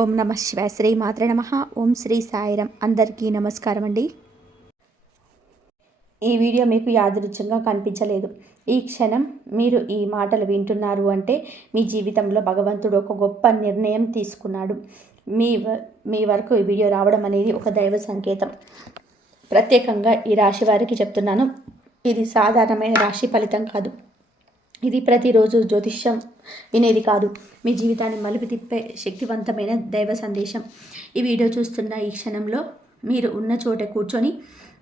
ఓం నమ శివాయ. శ్రీ మాత్రే నమః. ఓం శ్రీ సాయిరం. అందరికీ నమస్కారం అండి. ఈ వీడియో మీకు యాదృచ్ఛికంగా కనిపించలేదు. ఈ క్షణం మీరు ఈ మాటలు వింటున్నారు అంటే మీ జీవితంలో భగవంతుడు ఒక గొప్ప నిర్ణయం తీసుకున్నాడు. మీ వరకు ఈ వీడియో రావడం అనేది ఒక దైవ సంకేతం. ప్రత్యేకంగా ఈ రాశి వారికి చెప్తున్నాను, ఇది సాధారణమైన రాశి ఫలితం కాదు. ఇది ప్రతిరోజు జ్యోతిష్యం వినేది కాదు. మీ జీవితాన్ని మలుపు తిప్పే శక్తివంతమైన దైవ సందేశం. ఈ వీడియో చూస్తున్న ఈ క్షణంలో మీరు ఉన్న చోట కూర్చొని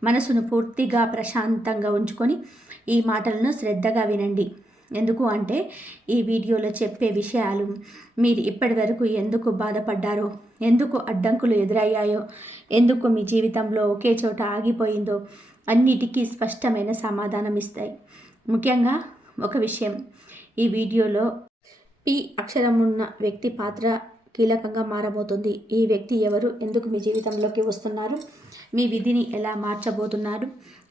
మనసును పూర్తిగా ప్రశాంతంగా ఉంచుకొని ఈ మాటలను శ్రద్ధగా వినండి. ఎందుకు అంటే ఈ వీడియోలో చెప్పే విషయాలు మీరు ఇప్పటి వరకు ఎందుకు బాధపడ్డారో, ఎందుకు అడ్డంకులు ఎదురయ్యాయో, ఎందుకు మీ జీవితంలో ఒకే చోట ఆగిపోయిందో అన్నిటికీ స్పష్టమైన సమాధానం ఇస్తాయి. ముఖ్యంగా ఒక విషయం, ఈ వీడియోలో పి అక్షరం ఉన్న వ్యక్తి పాత్ర కీలకంగా మారబోతుంది. ఈ వ్యక్తి ఎవరు, ఎందుకు మీ జీవితంలోకి వస్తున్నారు, మీ విధిని ఎలా మార్చబోతున్నారు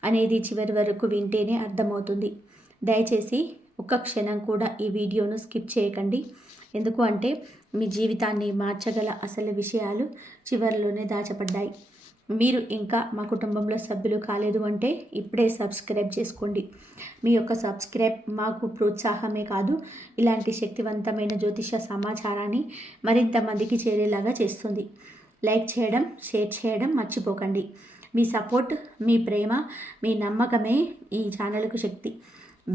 అనేది చివరి వరకు వింటేనే అర్థమవుతుంది. దయచేసి ఒక్క క్షణం కూడా ఈ వీడియోను స్కిప్ చేయకండి. ఎందుకు అంటే మీ జీవితాన్ని మార్చగల అసలు విషయాలు చివరిలోనే దాచబడ్డాయి. మీరు ఇంకా మా కుటుంబంలో సభ్యులు కాలేదు అంటే ఇప్పుడే సబ్స్క్రైబ్ చేసుకోండి. మీ యొక్క సబ్స్క్రైబ్ మాకు ప్రోత్సాహమే కాదు, ఇలాంటి శక్తివంతమైన జ్యోతిష సమాచారాన్ని మరింత మందికి చేరేలాగా చేస్తుంది. లైక్ చేయడం, షేర్ చేయడం మర్చిపోకండి. మీ సపోర్ట్, మీ ప్రేమ, మీ నమ్మకమే ఈ ఛానల్కు శక్తి.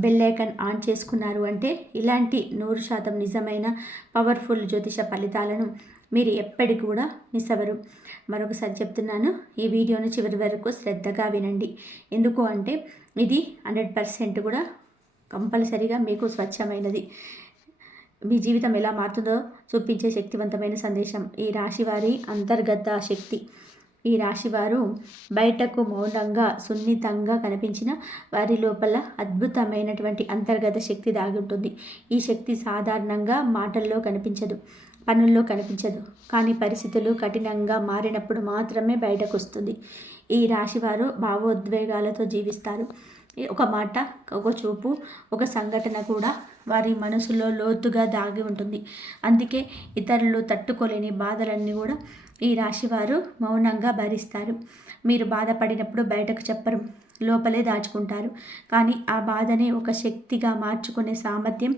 బెల్ ఐకాన్ ఆన్ చేసుకున్నారు అంటే ఇలాంటి 100% నిజమైన పవర్ఫుల్ జ్యోతిష ఫలితాలను మీరు ఎప్పటికి కూడా మిస్ అవ్వరు. మరొకసారి చెప్తున్నాను, ఈ వీడియోని చివరి వరకు శ్రద్ధగా వినండి. ఎందుకు అంటే ఇది 100% కూడా కంపల్సరీగా మీకు స్వచ్ఛమైనది. మీ జీవితం ఎలా మారుతుందో చూపించే శక్తివంతమైన సందేశం. ఈ రాశి వారి అంతర్గత శక్తి. ఈ రాశివారు బయటకు మౌనంగా, సున్నితంగా కనిపించిన వారి లోపల అద్భుతమైనటువంటి అంతర్గత శక్తి దాగి ఉంటుంది. ఈ శక్తి సాధారణంగా మాటల్లో కనిపించదు, పనుల్లో కనిపించదు, కానీ పరిస్థితులు కఠినంగా మారినప్పుడు మాత్రమే బయటకు వస్తుంది. ఈ రాశివారు భావోద్వేగాలతో జీవిస్తారు. ఒక మాట, ఒక చూపు, ఒక సంఘటన కూడా వారి మనసులో లోతుగా దాగి ఉంటుంది. అందుకే ఇతరులు తట్టుకోలేని బాధలన్నీ కూడా ఈ రాశివారు మౌనంగా భరిస్తారు. మీరు బాధపడినప్పుడు బయటకు చెప్పరు, లోపలే దాచుకుంటారు. కానీ ఆ బాధనే ఒక శక్తిగా మార్చుకునే సామర్థ్యం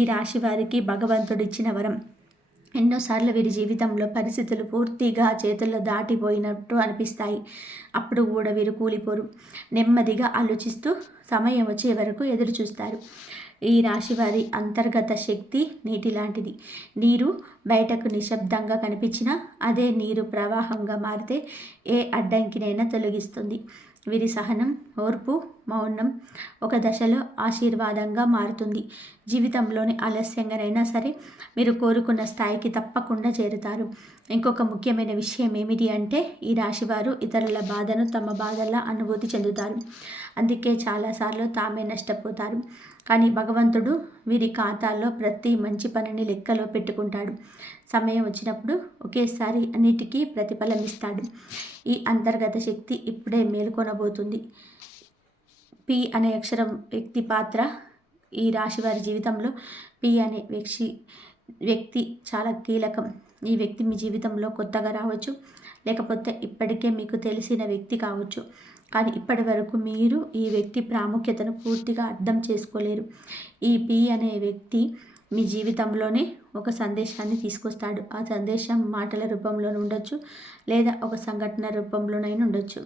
ఈ రాశివారికి భగవంతుడిచ్చిన వరం. ఎన్నోసార్లు వీరి జీవితంలో పరిస్థితులు పూర్తిగా చేతుల్లో దాటిపోయినట్టు అనిపిస్తాయి. అప్పుడు కూడా వీరు కూలిపోరు. నెమ్మదిగా ఆలోచిస్తూ సమయం వచ్చే వరకు ఎదురు చూస్తారు. ఈ రాశివారి అంతర్గత శక్తి నీటి లాంటిది. నీరు బయటకు నిశ్శబ్దంగా కనిపించినా అదే నీరు ప్రవాహంగా మారితే ఏ అడ్డంకినైనా తొలగిస్తుంది. వీరి సహనం, ఓర్పు, మౌనం ఒక దశలో ఆశీర్వాదంగా మారుతుంది. జీవితంలోని ఆలస్యంగానైనా సరే మీరు కోరుకున్న స్థాయికి తప్పకుండా చేరుతారు. ఇంకొక ముఖ్యమైన విషయం ఏమిటి అంటే ఈ రాశివారు ఇతరుల బాధను తమ బాధలా అనుభూతి చెందుతారు. అందుకే చాలాసార్లు తామే నష్టపోతారు. కానీ భగవంతుడు వీరి ఖాతాల్లో ప్రతి మంచి పనిని లెక్కలో పెట్టుకుంటాడు. సమయం వచ్చినప్పుడు ఒకేసారి అన్నిటికీ ప్రతిఫలం ఇస్తాడు. ఈ అంతర్గత శక్తి ఇప్పుడే మేల్కొనబోతుంది. పి అనే అక్షరం వ్యక్తి పాత్ర ఈ రాశి వారి జీవితంలో పి అనే వ్యక్తి చాలా కీలకం. ఈ వ్యక్తి మీ జీవితంలో కొత్తగా రావచ్చు, లేకపోతే ఇప్పటికే మీకు తెలిసిన వ్యక్తి కావచ్చు. కానీ ఇప్పటి వరకు మీరు ఈ వ్యక్తి ప్రాముఖ్యతను పూర్తిగా అర్థం చేసుకోలేరు. ఈ పి అనే వ్యక్తి మీ జీవితంలోనే ఒక సందేశాన్ని తీసుకొస్తాడు. ఆ సందేశం మాటల రూపంలోనే ఉండొచ్చు, లేదా ఒక సంఘటన రూపంలోనైనా ఉండొచ్చు.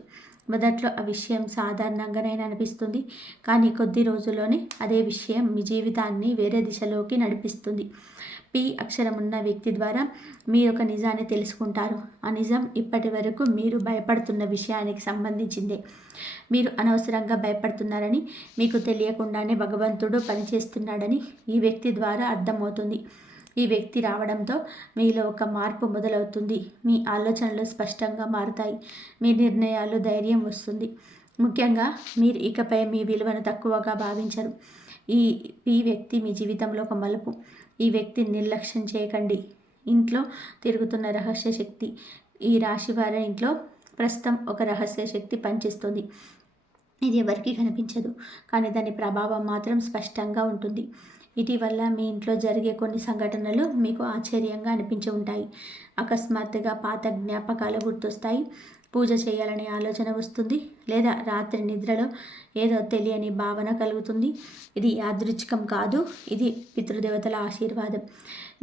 మొదట్లో ఆ విషయం సాధారణంగానైనా అనిపిస్తుంది, కానీ కొద్ది రోజుల్లోనే అదే విషయం మీ జీవితాన్ని వేరే దిశలోకి నడిపిస్తుంది. పి అక్షరం ఉన్న వ్యక్తి ద్వారా మీరు ఒక నిజాన్ని తెలుసుకుంటారు. ఆ నిజం ఇప్పటి వరకు మీరు భయపడుతున్న విషయానికి సంబంధించిందే. మీరు అనవసరంగా భయపడుతున్నారని, మీకు తెలియకుండానే భగవంతుడు పనిచేస్తున్నాడని ఈ వ్యక్తి ద్వారా అర్థమవుతుంది. ఈ వ్యక్తి రావడంతో మీలో ఒక మార్పు మొదలవుతుంది. మీ ఆలోచనలు స్పష్టంగా మారుతాయి, మీ నిర్ణయాలు ధైర్యం వస్తుంది. ముఖ్యంగా మీరు ఇకపై మీ విలువను తక్కువగా భావించరు. ఈ వ్యక్తి మీ జీవితంలో ఒక మలుపు. ఈ వ్యక్తిని నిర్లక్ష్యం చేయకండి. ఇంట్లో తిరుగుతున్న రహస్య శక్తి. ఈ రాశి వారి ఇంట్లో ప్రస్తుతం ఒక రహస్య శక్తి పనిచేస్తుంది. ఇది ఎవరికీ కనిపించదు, కానీ దాని ప్రభావం మాత్రం స్పష్టంగా ఉంటుంది. ఇటీవల మీ ఇంట్లో జరిగే కొన్ని సంఘటనలు మీకు ఆశ్చర్యంగా అనిపించి ఉంటాయి. అకస్మాత్తుగా పాత జ్ఞాపకాలు గుర్తొస్తాయి. పూజ చేయాలనే ఆలోచన వస్తుంది, లేదా రాత్రి నిద్రలో ఏదో తెలియని భావన కలుగుతుంది. ఇది యాదృచ్ఛికం కాదు, ఇది పితృదేవతల ఆశీర్వాదం.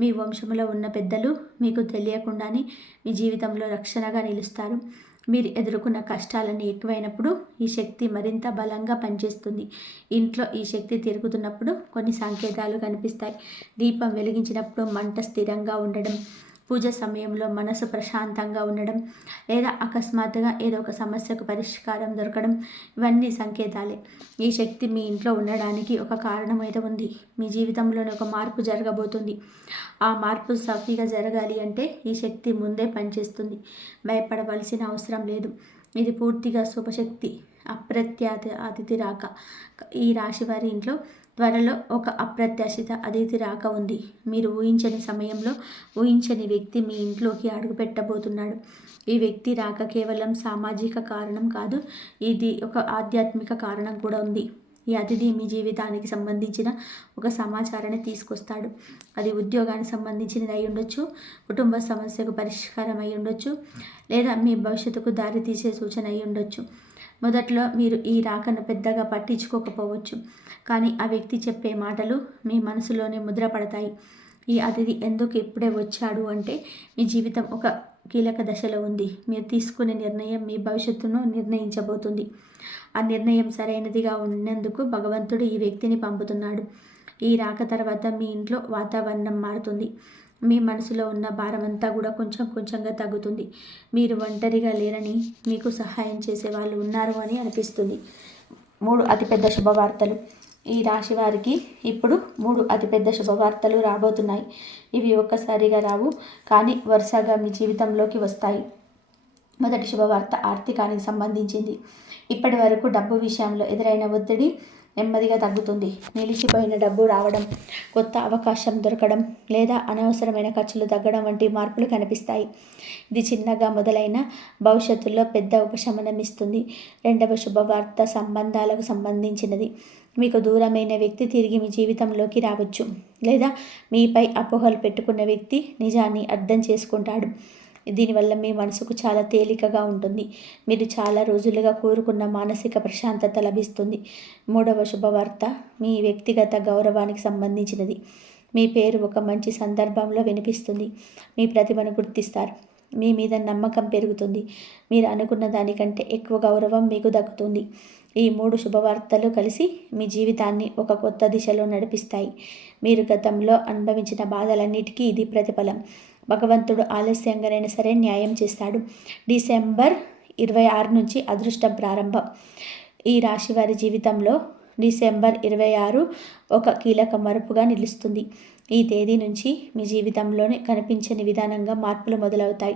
మీ వంశంలో ఉన్న పెద్దలు మీకు తెలియకుండానే మీ జీవితంలో రక్షణగా నిలుస్తారు. మీరు ఎదుర్కొన్న కష్టాలన్నీ ఎక్కువైనప్పుడు ఈ శక్తి మరింత బలంగా పనిచేస్తుంది. ఇంట్లో ఈ శక్తి తిరుగుతున్నప్పుడు కొన్ని సంకేతాలు కనిపిస్తాయి. దీపం వెలిగించినప్పుడు మంట స్థిరంగా ఉండడం, పూజ సమయంలో మనసు ప్రశాంతంగా ఉండడం, లేదా అకస్మాత్తుగా ఏదో ఒక సమస్యకు పరిష్కారం దొరకడం, ఇవన్నీ సంకేతాలే. ఈ శక్తి మీ ఇంట్లో ఉండడానికి ఒక కారణం అయితే ఉంది. మీ జీవితంలోనే ఒక మార్పు జరగబోతుంది. ఆ మార్పు సాఫీగా జరగాలి అంటే ఈ శక్తి ముందే పనిచేస్తుంది. భయపడవలసిన అవసరం లేదు. ఇది పూర్తిగా శుభశక్తి. అప్రత్యాత అతిథి రాక. ఈ రాశి వారి ఇంట్లో త్వరలో ఒక అప్రత్యాశిత అతిథి రాక ఉంది. మీరు ఊహించని సమయంలో ఊహించని వ్యక్తి మీ ఇంట్లోకి అడుగుపెట్టబోతున్నాడు. ఈ వ్యక్తి రాక కేవలం సామాజిక కారణం కాదు, ఇది ఒక ఆధ్యాత్మిక కారణం కూడా ఉంది. ఈ అతిథి మీ జీవితానికి సంబంధించిన ఒక సమాచారాన్ని తీసుకొస్తాడు. అది ఉద్యోగానికి సంబంధించినది అయి ఉండొచ్చు, కుటుంబ సమస్యకు పరిష్కారం అయి ఉండొచ్చు, లేదా మీ భవిష్యత్తుకు దారితీసే సూచన అయి ఉండొచ్చు. మొదట్లో మీరు ఈ రాకను పెద్దగా పట్టించుకోకపోవచ్చు, కానీ ఆ వ్యక్తి చెప్పే మాటలు మీ మనసులోనే ముద్రపడతాయి. ఈ అతిథి ఎందుకు ఇప్పుడే వచ్చాడు అంటే మీ జీవితం ఒక కీలక దశలో ఉంది. మీరు తీసుకునే నిర్ణయం మీ భవిష్యత్తును నిర్ణయించబోతుంది. ఆ నిర్ణయం సరైనదిగా ఉన్నందుకు భగవంతుడు ఈ వ్యక్తిని పంపుతున్నాడు. ఈ రాక తర్వాత మీ ఇంట్లో వాతావరణం మారుతుంది. మీ మనసులో ఉన్న భారమంతా కూడా కొంచెం కొంచెంగా తగ్గుతుంది. మీరు ఒంటరిగా లేరని, మీకు సహాయం చేసే వాళ్ళు ఉన్నారు అని అనిపిస్తుంది. 3 అతిపెద్ద శుభవార్తలు. ఈ రాశి వారికి ఇప్పుడు 3 అతిపెద్ద శుభవార్తలు రాబోతున్నాయి. ఇవి ఒక్కసారిగా రావు, కానీ వరుసగా మీ జీవితంలోకి వస్తాయి. మొదటి శుభవార్త ఆర్థికానికి సంబంధించింది. ఇప్పటి వరకు డబ్బు విషయంలో ఎదురైన ఒత్తిడి నెమ్మదిగా తగ్గుతుంది. నిలిచిపోయిన డబ్బు రావడం, కొత్త అవకాశం దొరకడం, లేదా అనవసరమైన ఖర్చులు తగ్గడం వంటి మార్పులు కనిపిస్తాయి. ఇది చిన్నగా మొదలైన భవిష్యత్తులో పెద్ద ఉపశమనం ఇస్తుంది. రెండవ శుభవార్త సంబంధాలకు సంబంధించినది. మీకు దూరమైన వ్యక్తి తిరిగి మీ జీవితంలోకి రావచ్చు, లేదా మీపై అపోహలు పెట్టుకున్న వ్యక్తి నిజాన్ని అర్థం చేసుకుంటాడు. దీనివల్ల మీ మనసుకు చాలా తేలికగా ఉంటుంది. మీరు చాలా రోజులుగా కోరుకున్న మానసిక ప్రశాంతత లభిస్తుంది. మూడవ శుభవార్త మీ వ్యక్తిగత గౌరవానికి సంబంధించినది. మీ పేరు ఒక మంచి సందర్భంలో వినిపిస్తుంది. మీ ప్రతిభను గుర్తిస్తారు. మీ మీద నమ్మకం పెరుగుతుంది. మీరు అనుకున్న దానికంటే ఎక్కువ గౌరవం మీకు దక్కుతుంది. ఈ 3 శుభవార్తలు కలిసి మీ జీవితాన్ని ఒక కొత్త దిశలో నడిపిస్తాయి. మీరు గతంలో అనుభవించిన బాధలన్నిటికీ ఇది ప్రతిఫలం. భగవంతుడు ఆలస్యంగానైనా సరే న్యాయం చేస్తాడు. డిసెంబర్ 26 నుంచి అదృష్టం ప్రారంభం. ఈ రాశి వారి జీవితంలో డిసెంబర్ 26 ఒక కీలక మలుపుగా నిలుస్తుంది. ఈ తేదీ నుంచి మీ జీవితంలోనే కనిపించని విధానంగా మార్పులు మొదలవుతాయి.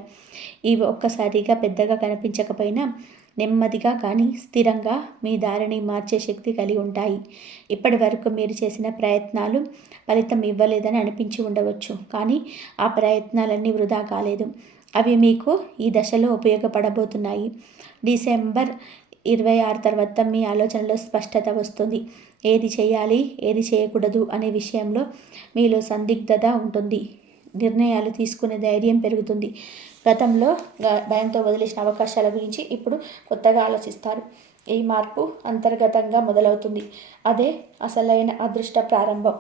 ఇవి ఒక్కసారిగా పెద్దగా కనిపించకపోయినా నెమ్మదిగా కానీ స్థిరంగా మీ దారిని మార్చే శక్తి కలిగి ఉంటాయి. ఇప్పటి వరకు మీరు చేసిన ప్రయత్నాలు ఫలితం ఇవ్వలేదని అనిపించి ఉండవచ్చు, కానీ ఆ ప్రయత్నాలన్నీ వృధా కాలేదు. అవి మీకు ఈ దశలో ఉపయోగపడబోతున్నాయి. డిసెంబర్ 26 తర్వాత మీ ఆలోచనలో స్పష్టత వస్తుంది. ఏది చేయాలి, ఏది చేయకూడదు అనే విషయంలో మీలో సందిగ్ధత ఉంటుంది. నిర్ణయాలు తీసుకునే ధైర్యం పెరుగుతుంది. గతంలో భయంతో వదిలేసిన అవకాశాల గురించి ఇప్పుడు కొత్తగా ఆలోచిస్తారు. ఈ మార్పు అంతర్గతంగా మొదలవుతుంది. అదే అసలైన అదృష్ట ప్రారంభం.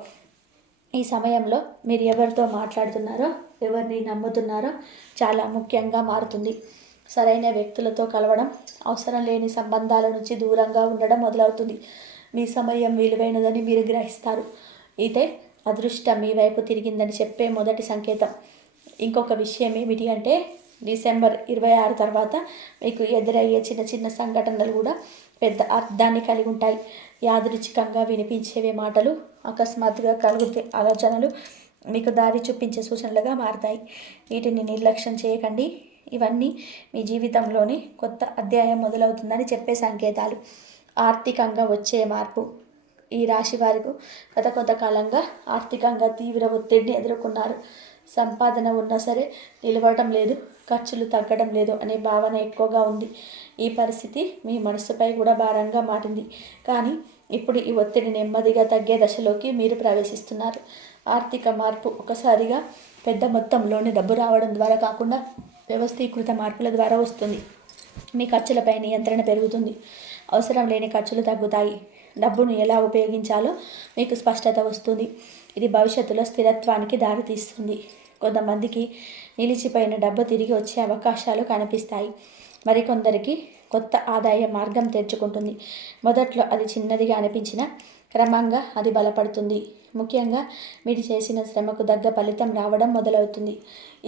ఈ సమయంలో మీరు ఎవరితో మాట్లాడుతున్నారో, ఎవరిని నమ్ముతున్నారో చాలా ముఖ్యంగా మారుతుంది. సరైన వ్యక్తులతో కలవడం, అవసరం లేని సంబంధాల నుంచి దూరంగా ఉండడం మొదలవుతుంది. మీ సమయం విలువైనదని మీరు గ్రహిస్తారు. ఇదే అదృష్టం మీ వైపు తిరిగిందని చెప్పే మొదటి సంకేతం. ఇంకొక విషయం ఏమిటి అంటే డిసెంబర్ 26 తర్వాత మీకు ఎదురయ్యే చిన్న చిన్న సంఘటనలు కూడా పెద్ద అర్థాన్ని కలిగి ఉంటాయి. యాదృచ్ఛికంగా వినిపించేవే మాటలు అకస్మాత్తుగా కలిగే ఆలోచనలు మీకు దారి చూపించే సూచనలుగా మారతాయి. వీటిని నిర్లక్ష్యం చేయకండి. ఇవన్నీ మీ జీవితంలోని కొత్త అధ్యాయం మొదలవుతుందని చెప్పే సంకేతాలు. ఆర్థికంగా వచ్చే మార్పు. ఈ రాశి వారికి గత కొంతకాలంగా ఆర్థికంగా తీవ్ర ఒత్తిడిని ఎదుర్కొన్నారు. సంపాదన ఉన్నా సరే నిలవడం లేదు, ఖర్చులు తగ్గడం లేదు అనే భావన ఎక్కువగా ఉంది. ఈ పరిస్థితి మీ మనసుపై కూడా భారంగా మారింది. కానీ ఇప్పుడు ఈ ఒత్తిడి నెమ్మదిగా తగ్గే దశలోకి మీరు ప్రవేశిస్తున్నారు. ఆర్థిక మార్పు ఒకసారిగా పెద్ద మొత్తంలోని డబ్బు రావడం ద్వారా కాకుండా వ్యవస్థీకృత మార్పుల ద్వారా వస్తుంది. మీ ఖర్చులపై నియంత్రణ పెరుగుతుంది. అవసరం లేని ఖర్చులు తగ్గుతాయి. డబ్బును ఎలా ఉపయోగించాలో మీకు స్పష్టత వస్తుంది. ఇది భవిష్యత్తులో స్థిరత్వానికి దారితీస్తుంది. కొంతమందికి నిలిచిపోయిన డబ్బు తిరిగి వచ్చే అవకాశాలు కనిపిస్తాయి. మరికొందరికి కొత్త ఆదాయ మార్గం తెరుచుకుంటుంది. మొదట్లో అది చిన్నదిగా అనిపించినా క్రమంగా అది బలపడుతుంది. ముఖ్యంగా మీరు చేసిన శ్రమకు తగ్గ ఫలితం రావడం మొదలవుతుంది.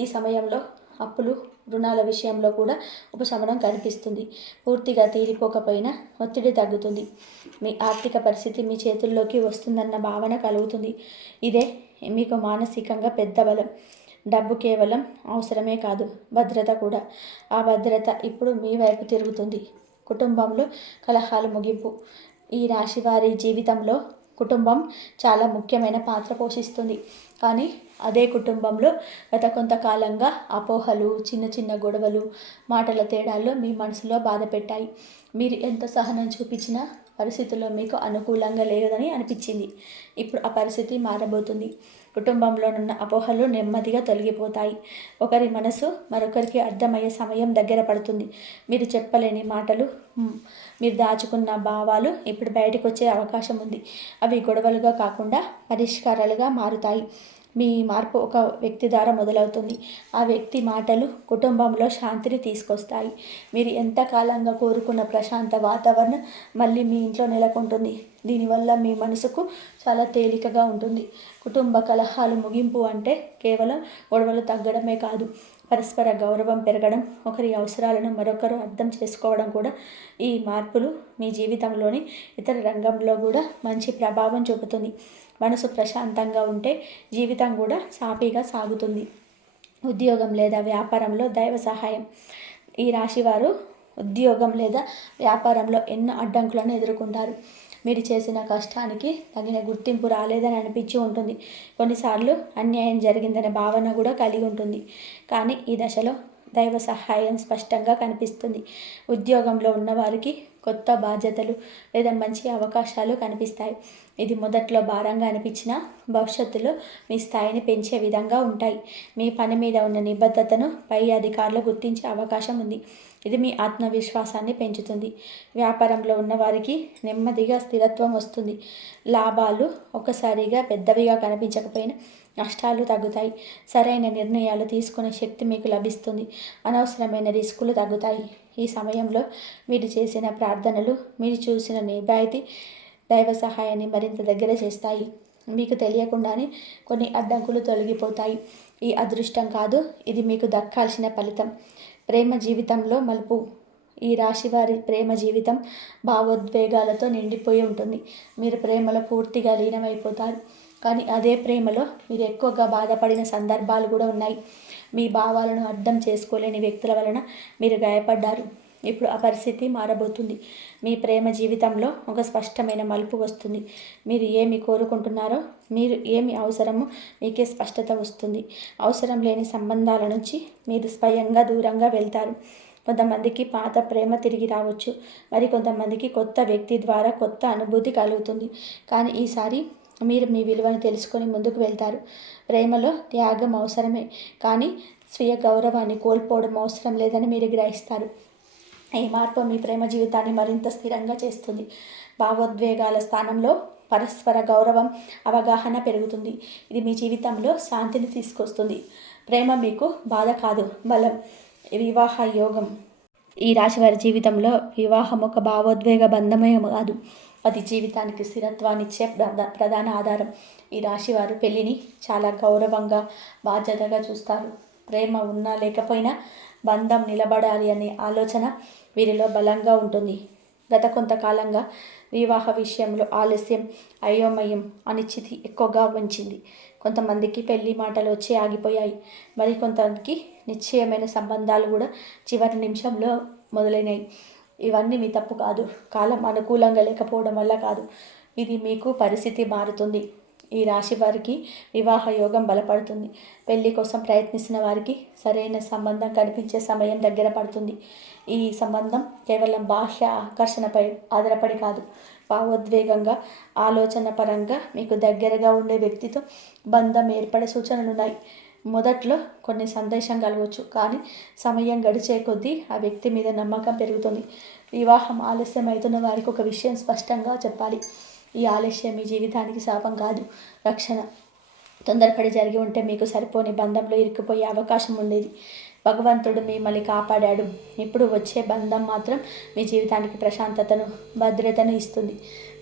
ఈ సమయంలో అప్పులు, రుణాల విషయంలో కూడా ఉపశమనం కనిపిస్తుంది. పూర్తిగా తీరిపోకపోయినా ఒత్తిడి తగ్గుతుంది. మీ ఆర్థిక పరిస్థితి మీ చేతుల్లోకి వస్తుందన్న భావన కలుగుతుంది. ఇదే మీకు మానసికంగా పెద్ద బలం. డబ్బు కేవలం అవసరమే కాదు, భద్రత కూడా. ఆ భద్రత ఇప్పుడు మీ వైపు తిరుగుతుంది. కుటుంబంలో కలహాలు ముగింపు. ఈ రాశి వారి జీవితంలో కుటుంబం చాలా ముఖ్యమైన పాత్ర పోషిస్తుంది. కానీ అదే కుటుంబంలో గత కొంతకాలంగా అపోహలు, చిన్న చిన్న గొడవలు, మాటల తేడాల్లో మీ మనసులో బాధ పెట్టాయి. మీరు ఎంత సహనం చూపించినా పరిస్థితుల్లో మీకు అనుకూలంగా లేదని అనిపించింది. ఇప్పుడు ఆ పరిస్థితి మారబోతుంది. కుటుంబంలోనున్న అపోహలు నెమ్మదిగా తొలగిపోతాయి. ఒకరి మనసు మరొకరికి అర్థమయ్యే సమయం దగ్గర పడుతుంది. మీరు చెప్పలేని మాటలు, మీరు దాచుకున్న భావాలు ఇప్పుడు బయటకు వచ్చే అవకాశం ఉంది. అవి గొడవలుగా కాకుండా పరిష్కారాలుగా మారుతాయి. మీ మార్పు ఒక వ్యక్తి ద్వారా మొదలవుతుంది. ఆ వ్యక్తి మాటలు కుటుంబంలో శాంతిని తీసుకొస్తాయి. మీరు ఎంతకాలంగా కోరుకున్న ప్రశాంత వాతావరణం మళ్ళీ మీ ఇంట్లో నెలకొంటుంది. దీనివల్ల మీ మనసుకు చాలా తేలికగా ఉంటుంది. కుటుంబ కలహాలు ముగింపు అంటే కేవలం గొడవలు తగ్గడమే కాదు, పరస్పర గౌరవం పెరగడం, ఒకరి అవసరాలను మరొకరు అర్థం చేసుకోవడం కూడా. ఈ మార్పులు మీ జీవితంలోని ఇతర రంగంలో కూడా మంచి ప్రభావం చూపుతుంది. మనసు ప్రశాంతంగా ఉంటే జీవితం కూడా సాఫీగా సాగుతుంది. ఉద్యోగం లేదా వ్యాపారంలో దైవ సహాయం. ఈ రాశివారు ఉద్యోగం లేదా వ్యాపారంలో ఎన్నో అడ్డంకులను ఎదుర్కొంటారు. మీరు చేసిన కష్టానికి తగిన గుర్తింపు రాలేదని అనిపించి ఉంటుంది. కొన్నిసార్లు అన్యాయం జరిగిందనే భావన కూడా కలిగి ఉంటుంది. కానీ ఈ దశలో దైవ సహాయం స్పష్టంగా కనిపిస్తుంది. ఉద్యోగంలో ఉన్నవారికి కొత్త బాధ్యతలు లేదా మంచి అవకాశాలు కనిపిస్తాయి. ఇది మొదట్లో భారంగా అనిపించినా భవిష్యత్తులో మీ స్థాయిని పెంచే విధంగా ఉంటాయి. మీ పని మీద ఉన్న నిబద్ధతను పై అధికారులు గుర్తించే అవకాశం ఉంది. ఇది మీ ఆత్మవిశ్వాసాన్ని పెంచుతుంది. వ్యాపారంలో ఉన్నవారికి నెమ్మదిగా స్థిరత్వం వస్తుంది. లాభాలు ఒక్కసారిగా పెద్దవిగా కనిపించకపోయినా నష్టాలు తగ్గుతాయి. సరైన నిర్ణయాలు తీసుకునే శక్తి మీకు లభిస్తుంది. అనవసరమైన రిస్కులు తగ్గుతాయి. ఈ సమయంలో మీరు చేసిన ప్రార్థనలు, మీరు చూసిన నిజాయితీ దైవ సహాయాన్ని మరింత దగ్గర చేస్తాయి. మీకు తెలియకుండానే కొన్ని అడ్డంకులు తొలగిపోతాయి. ఈ అదృష్టం కాదు, ఇది మీకు దక్కాల్సిన ఫలితం. ప్రేమ జీవితంలో మలుపు. ఈ రాశి వారి ప్రేమ జీవితం భావోద్వేగాలతో నిండిపోయి ఉంటుంది. మీరు ప్రేమలో పూర్తిగా లీనమైపోతారు. కానీ అదే ప్రేమలో మీరు ఎక్కువగా బాధపడిన సందర్భాలు కూడా ఉన్నాయి. మీ భావాలను అర్థం చేసుకోలేని వ్యక్తుల వలన మీరు గాయపడ్డారు. ఇప్పుడు ఆ పరిస్థితి మారబోతుంది. మీ ప్రేమ జీవితంలో ఒక స్పష్టమైన మలుపు వస్తుంది. మీరు ఏమి కోరుకుంటున్నారో, మీరు ఏమి అవసరమో మీకే స్పష్టత వస్తుంది. అవసరం లేని సంబంధాల నుంచి మీరు స్వయంగా దూరంగా వెళ్తారు. కొంతమందికి పాత ప్రేమ తిరిగి రావచ్చు. మరి కొంతమందికి కొత్త వ్యక్తి ద్వారా కొత్త అనుభూతి కలుగుతుంది. కానీ ఈసారి మీరు మీ విలువను తెలుసుకొని ముందుకు వెళ్తారు. ప్రేమలో త్యాగం అవసరమే, కానీ స్వీయ గౌరవాన్ని కోల్పోవడం అవసరం లేదని మీరు గ్రహిస్తారు. ఈ మార్పు మీ ప్రేమ జీవితాన్ని మరింత స్థిరంగా చేస్తుంది. భావోద్వేగాల స్థానంలో పరస్పర గౌరవం, అవగాహన పెరుగుతుంది. ఇది మీ జీవితంలో శాంతిని తీసుకొస్తుంది. ప్రేమ మీకు బాధ కాదు, బలం. వివాహ యోగం. ఈ రాశి వారి జీవితంలో వివాహం ఒక భావోద్వేగ బంధమే కాదు, అది జీవితానికి స్థిరత్వాన్నిచ్చే ప్రధాన ఆధారం. ఈ రాశివారు పెళ్ళిని చాలా గౌరవంగా, బాధ్యతగా చూస్తారు. ప్రేమ ఉన్నా లేకపోయినా బంధం నిలబడాలి అనే ఆలోచన వీరిలో బలంగా ఉంటుంది. గత కొంతకాలంగా వివాహ విషయంలో ఆలస్యం, అయోమయం, అనిశ్చితి ఎక్కువగా ఉంచింది. కొంతమందికి పెళ్లి మాటలు వచ్చి ఆగిపోయాయి. మరికొంతమందికి నిశ్చయమైన సంబంధాలు కూడా చివరి నిమిషంలో మొదలైనాయి. ఇవన్నీ మీ తప్పు కాదు, కాలం అనుకూలంగా లేకపోవడం వల్ల కాదు. ఇది మీకు పరిస్థితి మారుతుంది. ఈ రాశి వారికి వివాహ యోగం బలపడుతుంది. పెళ్లి కోసం ప్రయత్నిస్తున్న వారికి సరైన సంబంధం కనిపించే సమయం దగ్గర పడుతుంది. ఈ సంబంధం కేవలం బాహ్య ఆకర్షణపై ఆధారపడి కాదు, భావోద్వేగంగా ఆలోచన పరంగా మీకు దగ్గరగా ఉండే వ్యక్తితో బంధం ఏర్పడే సూచనలు ఉన్నాయి. మొదట్లో కొన్ని సందేశం కలగవచ్చు, కానీ సమయం గడిచే కొద్దీ ఆ వ్యక్తి మీద నమ్మకం పెరుగుతుంది. వివాహం ఆలస్యం అవుతున్న వారికి ఒక విషయం స్పష్టంగా చెప్పాలి. ఈ ఆలస్యం మీ జీవితానికి శాపం కాదు, రక్షణ. తొందరపడి జరిగి ఉంటే మీకు సరిపోని బంధంలో ఇరుక్కుపోయే అవకాశం ఉండేది. భగవంతుడు మిమ్మల్ని కాపాడాడు. ఇప్పుడు వచ్చే బంధం మాత్రం మీ జీవితానికి ప్రశాంతతను, భద్రతను ఇస్తుంది.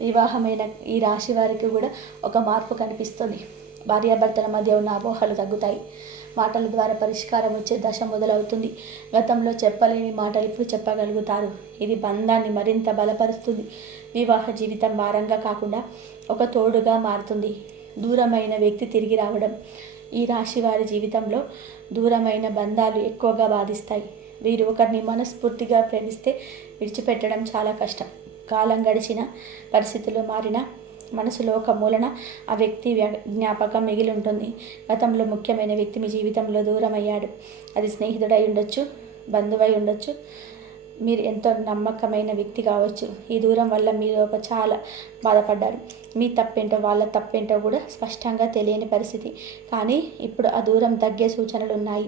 వివాహమైన ఈ రాశి వారికి కూడా ఒక మార్పు కనిపిస్తుంది. భార్యాభర్తల మధ్య ఉన్న అపోహలు తగ్గుతాయి. మాటల ద్వారా పరిష్కారం వచ్చే దశ మొదలవుతుంది. గతంలో చెప్పలేని మాటలు ఇప్పుడు చెప్పగలుగుతారు. ఇది బంధాన్ని మరింత బలపరుస్తుంది. వివాహ జీవితం భారంగా కాకుండా ఒక తోడుగా మారుతుంది. దూరమైన వ్యక్తి తిరిగి రావడం. ఈ రాశి వారి జీవితంలో దూరమైన బంధాలు ఎక్కువగా బాధిస్తాయి. వీరు ఒకరిని మనస్ఫూర్తిగా ప్రేమిస్తే విడిచిపెట్టడం చాలా కష్టం. కాలం గడిచిన, పరిస్థితులు మారిన, మనసులో ఒక మూలన ఆ వ్యక్తి జ్ఞాపకం మిగిలి ఉంటుంది. గతంలో ముఖ్యమైన వ్యక్తి మీ జీవితంలో దూరం అయ్యాడు. అది స్నేహితుడై ఉండొచ్చు, బంధువై ఉండొచ్చు, మీరు ఎంతో నమ్మకమైన వ్యక్తి కావచ్చు. ఈ దూరం వల్ల మీరు చాలా బాధపడ్డారు. మీ తప్పేంటో వాళ్ళ తప్పేంటో కూడా స్పష్టంగా తెలియని పరిస్థితి. కానీ ఇప్పుడు ఆ దూరం తగ్గే సూచనలు ఉన్నాయి.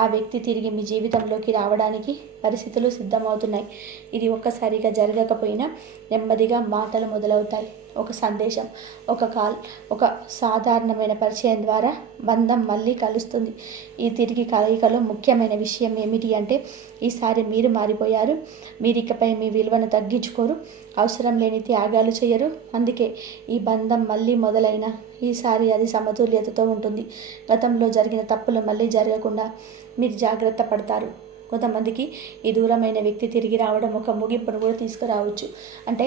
ఆ వ్యక్తి తిరిగి మీ జీవితంలోకి రావడానికి పరిస్థితులు సిద్ధమవుతున్నాయి. ఇది ఒక్కసారిగా జరగకపోయినా నెమ్మదిగా మాటలు మొదలవుతాయి. ఒక సందేశం, ఒక కాల్, ఒక సాధారణమైన పరిచయం ద్వారా బంధం మళ్ళీ కలుస్తుంది. ఈ తిరిగి కలయికలో ముఖ్యమైన విషయం ఏమిటి అంటే, ఈసారి మీరు మారిపోయారు. మీరు ఇకపై మీ విలువను తగ్గించుకోరు, అవసరం లేని త్యాగాలు చేయరు. అందుకే ఈ బంధం మళ్ళీ మొదలైన ఈసారి అది సమతుల్యతతో ఉంటుంది. గతంలో జరిగిన తప్పులు మళ్ళీ జరగకుండా మీరు జాగ్రత్త పడతారు. కొంతమందికి ఈ దూరమైన వ్యక్తి తిరిగి రావడం ఒక ముగింపును కూడా తీసుకురావచ్చు. అంటే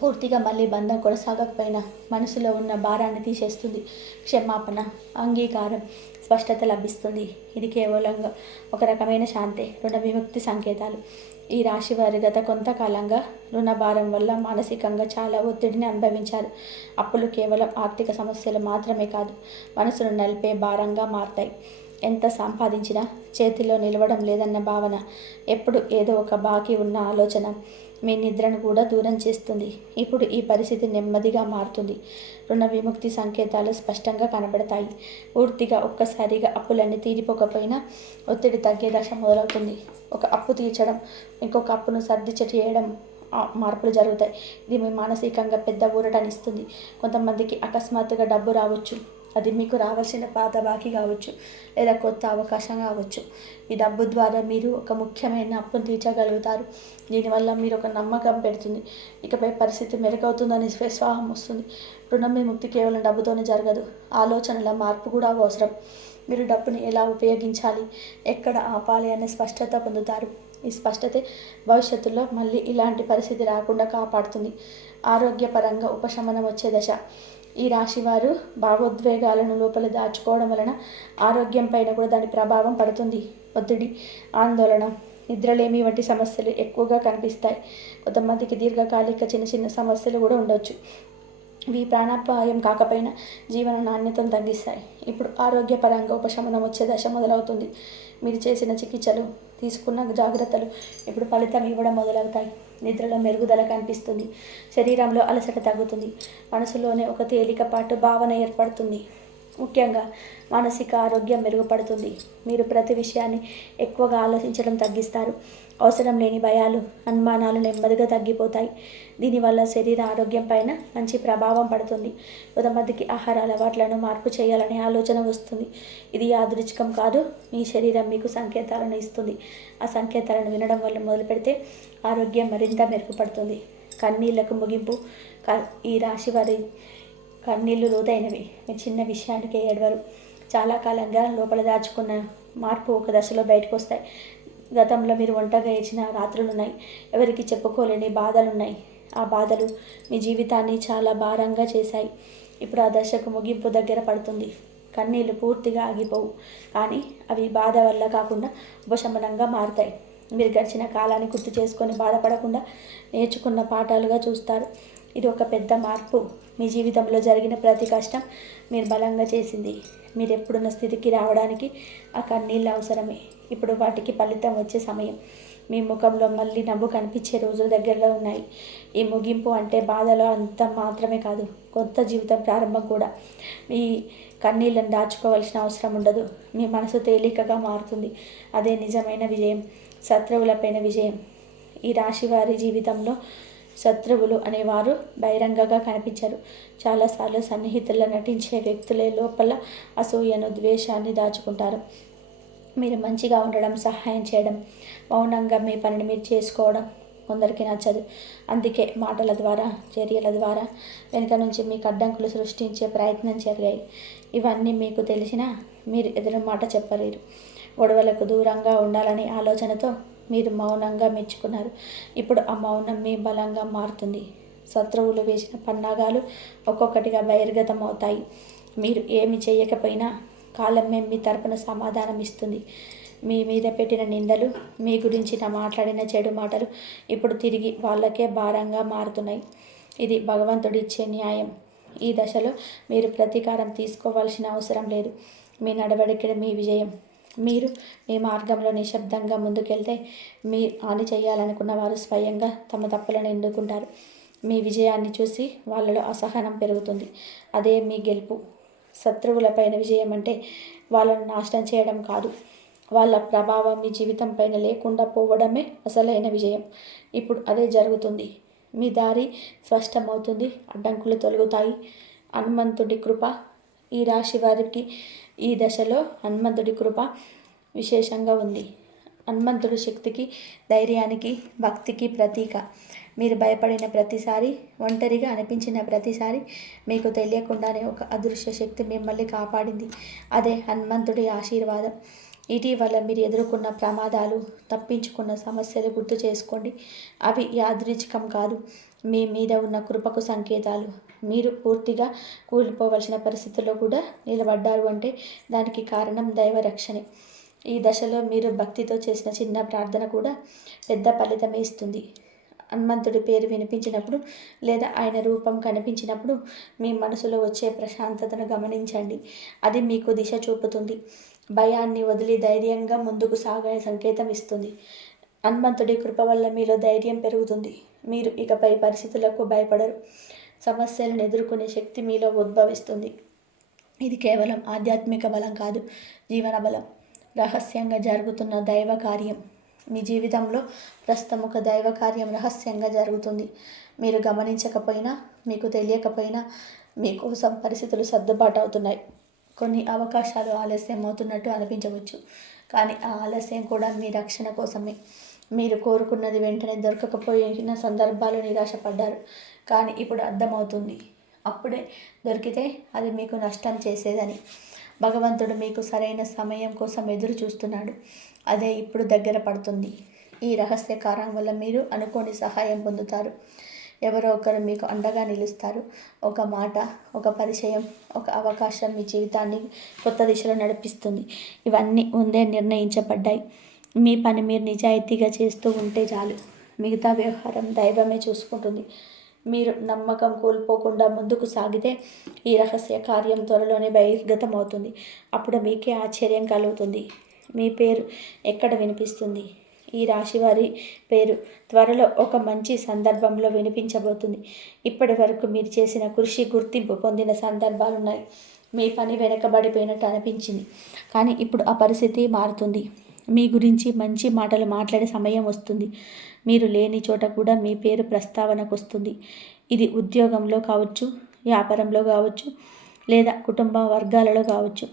పూర్తిగా మళ్ళీ బంధం కొనసాగకపోయినా మనసులో ఉన్న భారాన్ని తీసేస్తుంది. క్షమాపణ, అంగీకారం, స్పష్టత లభిస్తుంది. ఇది కేవలంగా ఒక రకమైన శాంతి, రుణ విముక్తి సంకేతాలు. ఈ రాశి వారి గత కొంతకాలంగా రుణ భారం వల్ల మానసికంగా చాలా ఒత్తిడిని అనుభవించారు. అప్పులు కేవలం ఆర్థిక సమస్యలు మాత్రమే కాదు, మనసును నలిపే భారంగా మారతాయి. ఎంత సంపాదించినా చేతిలో నిలవడం లేదన్న భావన, ఎప్పుడు ఏదో ఒక బాకీ ఉన్న ఆలోచన మీ నిద్రను కూడా దూరం చేస్తుంది. ఇప్పుడు ఈ పరిస్థితి నెమ్మదిగా మారుతుంది. రుణ విముక్తి సంకేతాలు స్పష్టంగా కనబడతాయి. పూర్తిగా ఒక్కసారిగా అప్పులన్నీ తీరిపోకపోయినా ఒత్తిడి తగ్గే దశ మొదలవుతుంది. ఒక అప్పు తీర్చడం, ఇంకొక అప్పును సర్ది చేయడం మార్పులు జరుగుతాయి. ఇది మీ మానసికంగా పెద్ద ఊరటనిస్తుంది. కొంతమందికి అకస్మాత్తుగా డబ్బు రావచ్చు. అది మీకు రావాల్సిన పాత బాకీ కావచ్చు, లేదా కొత్త అవకాశం కావచ్చు. ఈ డబ్బు ద్వారా మీరు ఒక ముఖ్యమైన అప్పును తీర్చగలుగుతారు. దీనివల్ల మీరు ఒక నమ్మకం పెడుతుంది. ఇకపై పరిస్థితి మెరుగవుతుందని విశ్వాసం వస్తుంది. రుణం విముక్తి కేవలం డబ్బుతోనే జరగదు, ఆలోచనల మార్పు కూడా అవసరం. మీరు డబ్బుని ఎలా ఉపయోగించాలి, ఎక్కడ ఆపాలి అనే స్పష్టత పొందుతారు. ఈ స్పష్టతే భవిష్యత్తులో మళ్ళీ ఇలాంటి పరిస్థితి రాకుండా కాపాడుతుంది. ఆరోగ్యపరంగా ఉపశమనం వచ్చే దశ. ఈ రాశివారు భావోద్వేగాలను లోపల దాచుకోవడం వలన ఆరోగ్యం పైన కూడా దాని ప్రభావం పడుతుంది. ఒత్తిడి, ఆందోళన, నిద్రలేమి వంటి సమస్యలు ఎక్కువగా కనిపిస్తాయి. కొంతమందికి దీర్ఘకాలిక చిన్న చిన్న సమస్యలు కూడా ఉండొచ్చు. ఇవి ప్రాణాపాయం కాకపోయినా జీవన నాణ్యతను తగ్గిస్తాయి. ఇప్పుడు ఆరోగ్యపరంగా ఉపశమనం వచ్చే దశ మొదలవుతుంది. మీరు చేసిన చికిత్సలు, తీసుకున్న జాగ్రత్తలు ఇప్పుడు ఫలితం ఇవ్వడం మొదలవుతాయి. నిద్రలో మెరుగుదల కనిపిస్తుంది. శరీరంలో అలసట తగ్గుతుంది. మనసులోనే ఒక తేలికపాటు భావన ఏర్పడుతుంది. ముఖ్యంగా మానసిక ఆరోగ్యం మెరుగుపడుతుంది. మీరు ప్రతి విషయాన్ని ఎక్కువగా ఆలోచించడం తగ్గిస్తారు. అవసరం లేని భయాలు, అనుమానాలు నెమ్మదిగా తగ్గిపోతాయి. దీనివల్ల శరీర ఆరోగ్యం పైన మంచి ప్రభావం పడుతుంది. కొంతమందికి ఆహార అలవాట్లను మార్పు చేయాలనే ఆలోచన వస్తుంది. ఇది యాదృచ్ఛికం కాదు, మీ శరీరం మీకు సంకేతాలను ఇస్తుంది. ఆ సంకేతాలను వినడం వల్ల మొదలు పెడితే ఆరోగ్యం మరింత మెరుగుపడుతుంది. కన్నీళ్లకు ముగింపు. ఈ రాశి వారి కన్నీళ్లు లోతైనవి. మీరు చిన్న విషయానికి ఏడవరు. చాలా కాలంగా లోపల దాచుకున్న మార్పు ఒక దశలో బయటకు వస్తాయి. గతంలో మీరు ఒంటరిగా ఏడ్చిన రాత్రులు ఉన్నాయి. ఎవరికి చెప్పుకోలేని బాధలున్నాయి. ఆ బాధలు మీ జీవితాన్ని చాలా భారంగా చేశాయి. ఇప్పుడు ఆ దశకు ముగింపు దగ్గర పడుతుంది. కన్నీళ్లు పూర్తిగా ఆగిపోవు, కానీ అవి బాధ వల్ల కాకుండా ఉపశమనంగా మారుతాయి. మీరు గడిచిన కాలాన్ని గుర్తు చేసుకొని బాధపడకుండా నేర్చుకున్న పాఠాలుగా చూస్తారు. ఇది ఒక పెద్ద మార్పు. మీ జీవితంలో జరిగిన ప్రతి కష్టం మీరు బలంగా చేసింది. మీరు ఎప్పుడున్న స్థితికి రావడానికి ఆ కన్నీళ్ళు అవసరమే. ఇప్పుడు వాటికి ఫలితం వచ్చే సమయం. మీ ముఖంలో మళ్ళీ నవ్వు కనిపించే రోజులు దగ్గరలో ఉన్నాయి. ఈ ముగింపు అంటే బాధలో అంత మాత్రమే కాదు, కొత్త జీవితం ప్రారంభం కూడా. మీ కన్నీళ్ళని దాచుకోవాల్సిన అవసరం ఉండదు. మీ మనసు తేలికగా మారుతుంది. అదే నిజమైన విజయం, శత్రువులపైన విజయం. ఈ రాశి వారి జీవితంలో శత్రువులు అనేవారు బహిరంగంగా కనిపించరు. చాలాసార్లు సన్నిహితుల్లో నటించే వ్యక్తులే లోపల అసూయను, ద్వేషాన్ని దాచుకుంటారు. మీరు మంచిగా ఉండడం, సహాయం చేయడం, మౌనంగా మీ పనిని మీరు చేసుకోవడం కొందరికి నచ్చదు. అందుకే మాటల ద్వారా, చర్యల ద్వారా వెనుక నుంచి మీకు అడ్డంకులు సృష్టించే ప్రయత్నం జరిగాయి. ఇవన్నీ మీకు తెలిసినా మీరు ఎదురు మాట చెప్పలేరు. గొడవలకు దూరంగా ఉండాలనే ఆలోచనతో మీరు మౌనంగా మెచ్చుకున్నారు. ఇప్పుడు ఆ మౌనం మీ బలంగా మారుతుంది. శత్రువులు వేసిన పన్నాగాలు ఒక్కొక్కటిగా బహిర్గతం అవుతాయి. మీరు ఏమి చేయకపోయినా కాలమే మీ తరపున సమాధానం ఇస్తుంది. మీ మీద పెట్టిన నిందలు, మీ గురించి మాట్లాడిన చెడు మాటలు ఇప్పుడు తిరిగి వాళ్ళకే భారంగా మారుతున్నాయి. ఇది భగవంతుడిచ్చే న్యాయం. ఈ దశలో మీరు ప్రతీకారం తీసుకోవాల్సిన అవసరం లేదు. మీ నడవడిక మీ విజయం. మీరు మీ మార్గంలో నిశ్శబ్దంగా ముందుకెళ్తే మీ హాని చేయాలనుకున్న వారు స్వయంగా తమ తప్పులను ఎన్నుకుంటారు. మీ విజయాన్ని చూసి వాళ్ళలో అసహనం పెరుగుతుంది. అదే మీ గెలుపు. శత్రువులపైన విజయం అంటే వాళ్ళను నాశనం చేయడం కాదు, వాళ్ళ ప్రభావం మీ జీవితం పైన లేకుండా పోవడమే అసలైన విజయం. ఇప్పుడు అదే జరుగుతుంది. మీ దారి స్పష్టమవుతుంది, అడ్డంకులు తొలగుతాయి. హనుమంతుడి కృప. ఈ రాశి వారికి ఈ దశలో హనుమంతుడి కృప విశేషంగా ఉంది. హనుమంతుడి శక్తికి, ధైర్యానికి, భక్తికి ప్రతీక. మీరు భయపడిన ప్రతిసారి, ఒంటరిగా అనిపించిన ప్రతిసారి మీకు తెలియకుండానే ఒక అదృశ్య శక్తి మిమ్మల్ని కాపాడింది. అదే హనుమంతుడి ఆశీర్వాదం. ఇటీవల మీరు ఎదుర్కొన్న ప్రమాదాలు, తప్పించుకున్న సమస్యలు గుర్తు చేసుకోండి. అవి యాదృచ్ఛికం కాదు, మీ మీద ఉన్న కృపకు సంకేతాలు. మీరు పూర్తిగా కూలిపోవలసిన పరిస్థితుల్లో కూడా నిలబడ్డారు అంటే దానికి కారణం దైవ రక్షణే. ఈ దశలో మీరు భక్తితో చేసిన చిన్న ప్రార్థన కూడా పెద్ద ఫలితమే ఇస్తుంది. హనుమంతుడి పేరు వినిపించినప్పుడు లేదా ఆయన రూపం కనిపించినప్పుడు మీ మనసులో వచ్చే ప్రశాంతతను గమనించండి. అది మీకు దిశ చూపుతుంది. భయాన్ని వదిలి ధైర్యంగా ముందుకు సాగే సంకేతం ఇస్తుంది. హనుమంతుడి కృప వల్ల మీలో ధైర్యం పెరుగుతుంది. మీరు ఇకపై పరిస్థితులకు భయపడరు. సమస్యలను ఎదుర్కొనే శక్తి మీలో ఉద్భవిస్తుంది. ఇది కేవలం ఆధ్యాత్మిక బలం కాదు, జీవన బలం. రహస్యంగా జరుగుతున్న దైవ కార్యం. మీ జీవితంలో ప్రస్తుతం ఒక దైవ కార్యం రహస్యంగా జరుగుతుంది. మీరు గమనించకపోయినా, మీకు తెలియకపోయినా మీకోసం పరిస్థితులు సర్దుబాటు అవుతున్నాయి. కొన్ని అవకాశాలు ఆలస్యం అవుతున్నట్టు అనిపించవచ్చు, కానీ ఆ ఆలస్యం కూడా మీ రక్షణ కోసమే. మీరు కోరుకున్నది వెంటనే దొరకకపోయిన సందర్భాలు నిరాశపడ్డారు, కానీ ఇప్పుడు అర్థమవుతుంది అప్పుడే దొరికితే అది మీకు నష్టం చేసేదని. భగవంతుడు మీకు సరైన సమయం కోసం ఎదురు చూస్తున్నాడు. అదే ఇప్పుడు దగ్గర పడుతుంది. ఈ రహస్య కారణం వల్ల మీరు అనుకోని సహాయం పొందుతారు. ఎవరో ఒకరు మీకు అండగా నిలుస్తారు. ఒక మాట, ఒక పరిచయం, ఒక అవకాశం మీ జీవితాన్ని కొత్త దిశలో నడిపిస్తుంది. ఇవన్నీ ముందే నిర్ణయించబడ్డాయి. మీ పని మీరు నిజాయితీగా చేస్తూ ఉంటే చాలు. మిగతా వ్యవహారం దైవమే చూసుకుంటుంది. మీరు నమ్మకం కోల్పోకుండా ముందుకు సాగితే ఈ రహస్య కార్యం త్వరలోనే బహిర్గతం అవుతుంది. అప్పుడు మీకే ఆశ్చర్యం కలుగుతుంది. మీ పేరు ఎక్కడ వినిపిస్తుంది? ఈ రాశివారి పేరు త్వరలో ఒక మంచి సందర్భంలో వినిపించబోతుంది. ఇప్పటి వరకు మీరు చేసిన కృషి గుర్తింపు పొందిన సందర్భాలున్నాయి. మీ పని వెనకబడిపోయినట్టు అనిపించింది, కానీ ఇప్పుడు ఆ పరిస్థితి మారుతుంది. మీ గురించి మంచి మాటలు మాట్లాడే సమయం వస్తుంది. మీరు లేని చోట కూడా మీ పేరు ప్రస్తావనకు వస్తుంది. ఇది ఉద్యోగంలో కావచ్చు, వ్యాపారంలో కావచ్చు, లేదా కుటుంబ వర్గాలలో కావచ్చు.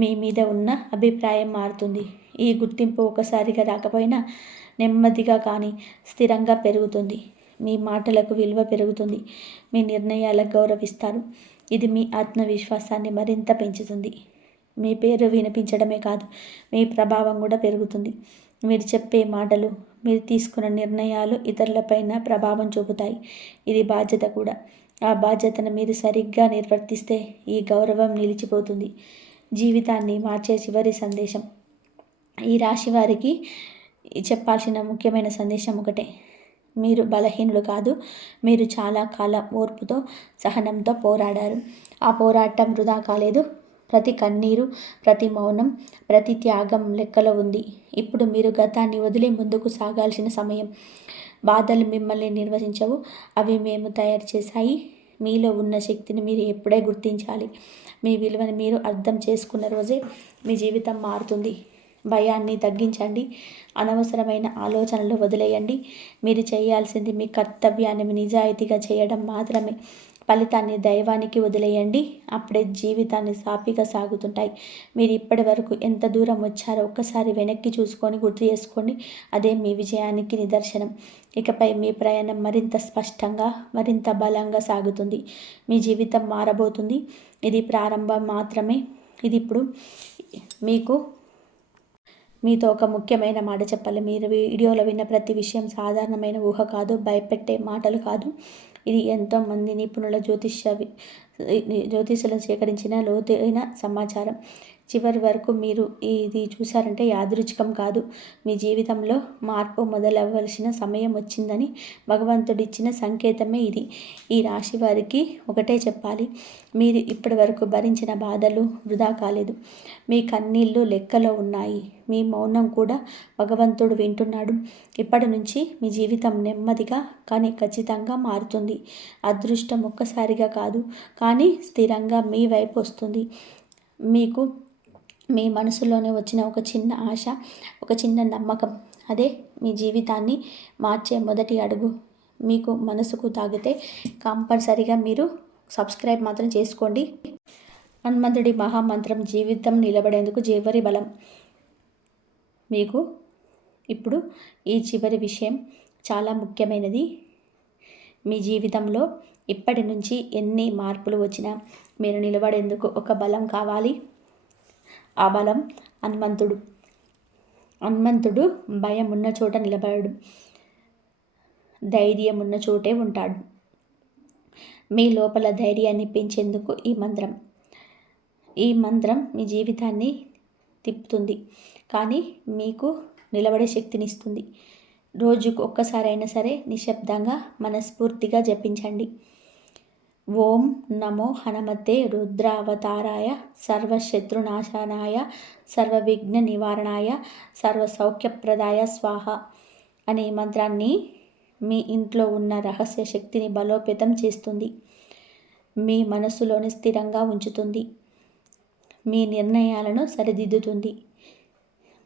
మీ మీద ఉన్న అభిప్రాయం మారుతుంది. ఈ గుర్తింపు ఒకసారిగా రాకపోయినా నెమ్మదిగా కానీ స్థిరంగా పెరుగుతుంది. మీ మాటలకు విలువ పెరుగుతుంది. మీ నిర్ణయాలకు గౌరవిస్తారు. ఇది మీ ఆత్మవిశ్వాసాన్ని మరింత పెంచుతుంది. మీ పేరు వినిపించడమే కాదు, మీ ప్రభావం కూడా పెరుగుతుంది. మీరు చెప్పే మాటలు, మీరు తీసుకున్న నిర్ణయాలు ఇతరులపైన ప్రభావం చూపుతాయి. ఇది బాధ్యత కూడా. ఆ బాధ్యతను మీరు సరిగ్గా నిర్వర్తిస్తే ఈ గౌరవం నిలిచిపోతుంది. జీవితాన్ని మార్చే చివరి సందేశం. ఈ రాశి వారికి చెప్పాల్సిన ముఖ్యమైన సందేశం ఒకటే: మీరు బలహీనులు కాదు. మీరు చాలా కాలం ఓర్పుతో, సహనంతో పోరాడారు. ఆ పోరాటం వృధా కాలేదు. ప్రతి కన్నీరు, ప్రతి మౌనం, ప్రతి త్యాగం లెక్కలో ఉంది. ఇప్పుడు మీరు గతాన్ని వదిలి ముందుకు సాగాల్సిన సమయం. బాధలు మిమ్మల్ని నిర్వహించవు, అవి మేము తయారు చేశాయి. మీలో ఉన్న శక్తిని మీరు ఎప్పుడే గుర్తించాలి. మీ విలువని మీరు అర్థం చేసుకున్న రోజే మీ జీవితం మారుతుంది. భయాన్ని తగ్గించండి, అనవసరమైన ఆలోచనలు వదిలేయండి. మీరు చేయాల్సింది మీ కర్తవ్యాన్ని మీ నిజాయితీగా చేయడం మాత్రమే. ఫలితాన్ని దైవానికి వదిలేయండి. అప్పుడే జీవితాన్ని సాఫీగా సాగుతుంటాయి. మీరు ఇప్పటి వరకు ఎంత దూరం వచ్చారో ఒక్కసారి వెనక్కి చూసుకొని గుర్తు చేసుకోండి. అదే మీ విజయానికి నిదర్శనం. ఇకపై మీ ప్రయాణం మరింత స్పష్టంగా, మరింత బలంగా సాగుతుంది. మీ జీవితం మారబోతుంది. ఇది ప్రారంభం మాత్రమే. ఇది ఇప్పుడు మీతో ఒక ముఖ్యమైన మాట చెప్పాలి. మీరు వీడియోలో విన్న ప్రతి విషయం సాధారణమైన ఊహ కాదు, భయపెట్టే మాటలు కాదు. ఇది ఎంతోమంది నిపుణుల జ్యోతిష్యులను సేకరించిన లోతైన సమాచారం. చివరి వరకు మీరు ఇది చూసారంటే యాదృచ్ఛికం కాదు. మీ జీవితంలో మార్పు మొదలవ్వాల్సిన సమయం వచ్చిందని భగవంతుడిచ్చిన సంకేతమే ఇది. ఈ రాశి వారికి ఒకటే చెప్పాలి, మీరు ఇప్పటి వరకు భరించిన బాధలు వృధా కాలేదు. మీ కన్నీళ్ళు లెక్కలో ఉన్నాయి. మీ మౌనం కూడా భగవంతుడు వింటున్నాడు. ఇప్పటి నుంచి మీ జీవితం నెమ్మదిగా కానీ ఖచ్చితంగా మారుతుంది. అదృష్టం ఒక్కసారిగా కాదు, కానీ స్థిరంగా మీ వైపు వస్తుంది. మీకు మీ మనసులోనే వచ్చిన ఒక చిన్న ఆశ, ఒక చిన్న నమ్మకం, అదే మీ జీవితాన్ని మార్చే మొదటి అడుగు. మీకు మనసుకు తాగితే కంపల్సరిగా మీరు సబ్స్క్రైబ్ మాత్రం చేసుకోండి. హనుమంతుడి మహామంత్రం జీవితం నిలబడేందుకు చివరి బలం. మీకు ఇప్పుడు ఈ చివరి విషయం చాలా ముఖ్యమైనది. మీ జీవితంలో ఇప్పటి నుంచి ఎన్ని మార్పులు వచ్చినా మీరు నిలబడేందుకు ఒక బలం కావాలి. ఆ బలం హనుమంతుడు. హనుమంతుడు భయం ఉన్న చోట నిలబడడు, ధైర్యం ఉన్న చోటే ఉంటాడు. మీ లోపల ధైర్యాన్ని పెంచేందుకు ఈ మంత్రం మీ జీవితాన్ని తిప్పుతుంది, కానీ మీకు నిలబడే శక్తినిస్తుంది. రోజుకు ఒక్కసారైనా సరే నిశ్శబ్దంగా మనస్ఫూర్తిగా జపించండి. ఓం నమో హనుమతే రుద్రావతారాయ సర్వశత్రునాశనాయ సర్వవిఘ్న నివారణాయ సర్వసౌఖ్యప్రదాయ స్వాహ అనే మంత్రాన్ని మీ ఇంట్లో ఉన్న రహస్య శక్తిని బలోపేతం చేస్తుంది. మీ మనసులోని స్థిరంగా ఉంచుతుంది. మీ నిర్ణయాలను సరిదిద్దుతుంది.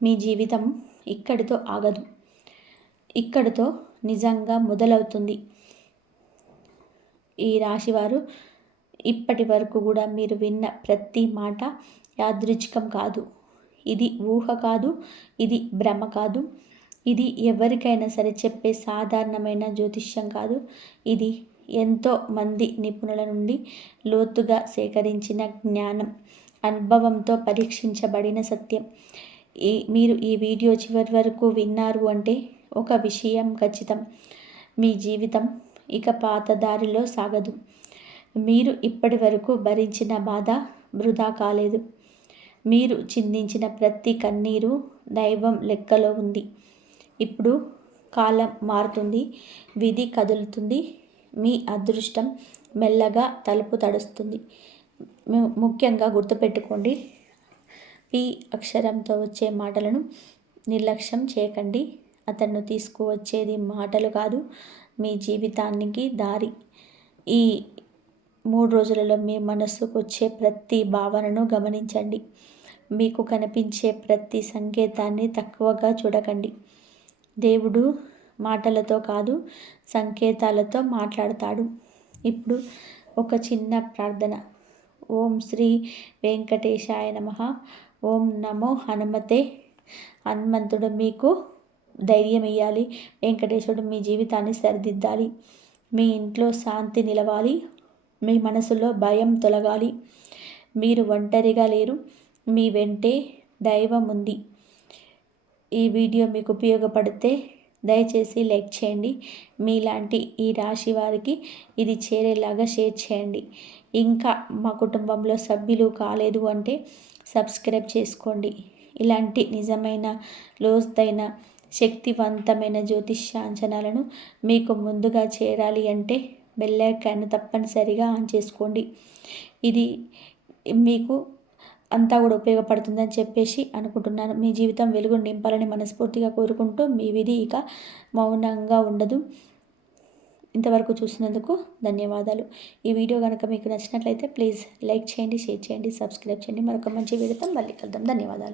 మీ జీవితం ఇక్కడితో ఆగదు, ఇక్కడితో నిజంగా మొదలవుతుంది. ఈ రాశివారు ఇప్పటి వరకు కూడా మీరు విన్న ప్రతి మాట యాదృచ్ఛికం కాదు, ఇది ఊహ కాదు, ఇది భ్రమ కాదు, ఇది ఎవరికైనా సరే చెప్పే సాధారణమైన జ్యోతిష్యం కాదు. ఇది ఎంతో మంది నిపుణుల నుండి లోతుగా సేకరించిన జ్ఞానం, అనుభవంతో పరీక్షించబడిన సత్యం. మీరు ఈ వీడియో చివరి వరకు విన్నారు అంటే ఒక విషయం ఖచ్చితం, మీ జీవితం ఇక పాత దారిలో సాగదు. మీరు ఇప్పటి వరకు భరించిన బాధ వృధా కాలేదు. మీరు చిందించిన ప్రతి కన్నీరు దైవం లెక్కలో ఉంది. ఇప్పుడు కాలం మారుతుంది, విధి కదులుతుంది, మీ అదృష్టం మెల్లగా తలుపు తడుస్తుంది. ముఖ్యంగా గుర్తుపెట్టుకోండి, పి అక్షరంతో వచ్చే మాటలను నిర్లక్ష్యం చేయకండి. అతను తీసుకువచ్చేది మాటలు కాదు, మీ జీవితానికి దారి. ఈ 3 రోజులలో మీ మనస్సుకు వచ్చే ప్రతి భావనను గమనించండి. మీకు కనిపించే ప్రతి సంకేతాన్ని తక్కువగా చూడకండి. దేవుడు మాటలతో కాదు, సంకేతాలతో మాట్లాడతాడు. ఇప్పుడు ఒక చిన్న ప్రార్థన. ఓం శ్రీ వెంకటేశాయ నమః. ఓం నమో హనుమతే. హనుమంతుడు మీకు ధైర్యం ఇవ్వాలి. వెంకటేశ్వరుడు మీ జీవితాన్ని సరిదిద్దాలి. మీ ఇంట్లో శాంతి నిలవాలి. మీ మనసులో భయం తొలగాలి. మీరు ఒంటరిగా లేరు, మీ వెంటే దైవం ఉంది. ఈ వీడియో మీకు ఉపయోగపడితే దయచేసి లైక్ చేయండి. మీలాంటి ఈ రాశి వారికి ఇది చేరేలాగా షేర్ చేయండి. ఇంకా మా కుటుంబంలో సభ్యులు కాలేదు అంటే సబ్స్క్రైబ్ చేసుకోండి. ఇలాంటి నిజమైన లోతైన శక్తివంతమైన జ్యోతిష్యాంచనాలను మీకు ముందుగా చేరాలి అంటే బెల్ ఐకాన్ తప్పనిసరిగా ఆన్ చేసుకోండి. ఇది మీకు అంతా కూడా ఉపయోగపడుతుందని చెప్పేసి అనుకుంటున్నాను. మీ జీవితం వెలుగు నింపాలని మనస్ఫూర్తిగా కోరుకుంటూ మీ విధి ఇక మౌనంగా ఉండదు. ఇంతవరకు చూసినందుకు ధన్యవాదాలు. ఈ వీడియో కనుక మీకు నచ్చినట్లయితే ప్లీజ్ లైక్ చేయండి, షేర్ చేయండి, సబ్స్క్రైబ్ చేయండి. మరొక మంచి వీడియోతో మళ్ళీ కలుద్దాం. ధన్యవాదాలు.